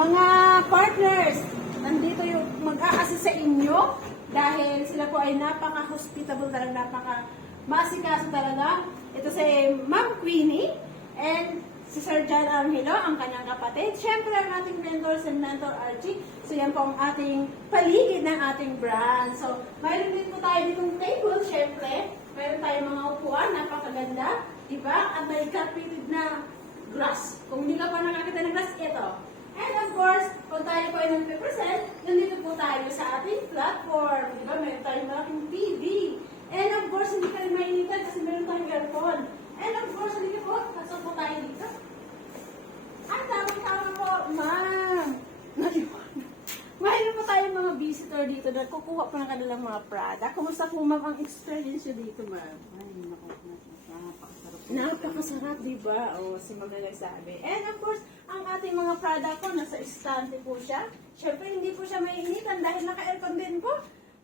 Mga partners, nandito yung mag-a-assist sa inyo dahil sila po ay napaka-hospitable talaga, napaka-masikaso talaga. Ito si Ma'am Queenie and si Sir John Armilo, ang kanyang kapatid. Siyempre, ang ating mentors and mentor RG. So, yan po ang ating paligid ng ating brand. So, mayroon din po tayo ditong table, siyempre. Mayroon tayong mga upuan, napakaganda. Diba? At may carpeted na grass. Kung hindi ka pa nakakita ng grass, ito. And of course, kung tayo po ay nag-present, nandito po tayo sa ating platform. Diba? Mayroon tayong malaking TV. And of course, hindi kayo mainitan kasi meron tayong aircon. And of course, hindi po, pasok po tayo dito. Ang tamang-tama po, ma'am. Mayroon po tayong mga visitor dito na kukuha po ng kanilang mga product. Kumusta po, ma'am, ang experience nyo dito, ma'am? Ay, napakasarap. Napakasarap, di ba? O, si ma'am na nagsabi. And of course, ang ating mga product po, nasa estante po siya. Siyempre, hindi po siya maiinitan dahil naka-aircon din po.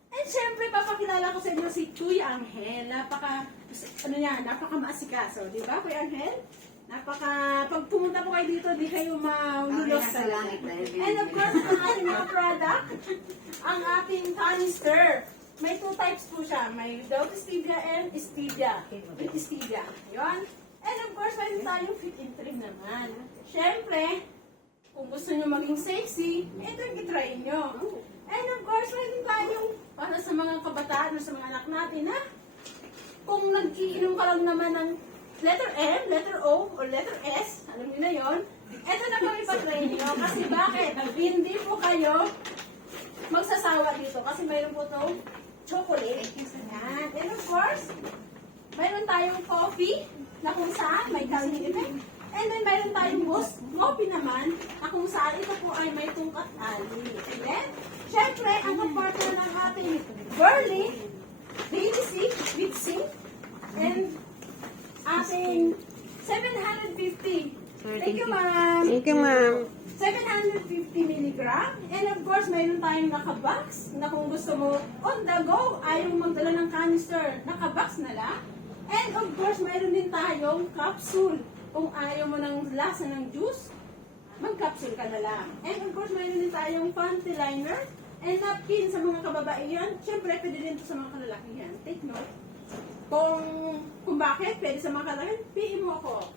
And syempre, papakilala ko sa inyo si Kuya Angel. Napaka-maasikaso. Di ba, Kuya Angel? Pag pumunta po kayo dito, di kayo malulos sa langit. And of course, ang ating mga product, ang ating canister. May two types po siya. May without stevia and stevia. With stevia. Yun. And of course, mayroon tayong fit and trim naman. Syempre, kung gusto nyo maging sexy, ito yung itry nyo. And of course, mayroon tayong para sa mga kabataan o sa mga anak natin, ha? Kung nag-iinom ka lang naman ng letter M, letter O, or letter S, alam niyo na yon. Ito na kami pa-try nyo. Kasi bakit? Hindi po kayo magsasawa dito. Kasi mayroon po itong chocolate. Yan. And of course, mayroon tayong coffee na kung saan may calming effect. And then mayroon tayong boost coffee naman na kung saan ito po ay may tungkat ali. And then, syempre, ang partner ng ating Burley, Baby Stick with Zinc, and ating 750. Thank you, ma'am. Thank you, ma'am. 750 milligram. And of course, mayroon tayong nakabox na kung gusto mo on the go, ayaw magdala ng canister, nakabox na lang. And of course, mayroon din tayong capsule. Kung ayaw mo ng lasa ng juice, mag-capsule ka na lang. And of course, mayroon din tayong panty liner and napkin sa mga kababaihan. Siyempre, pwede din ito sa mga kalalakihan. Take note. Kung bakit, pwede sa mga kalalakihan, PM mo ako.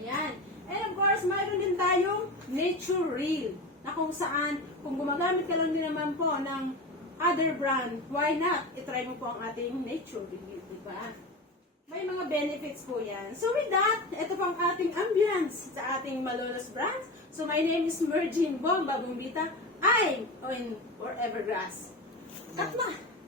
Ayan. And of course, mayroon din tayong Nature Real na kung saan, kung gumagamit ka lang din naman po ng other brand, why not? I-try mo po ang ating Nature Real, diba? May mga benefits po yan. So with that, ito po ang ating ambience sa ating Malolos brands. So my name is Mergine Bomba Bombita. I'm in Forever Grass. Cut na!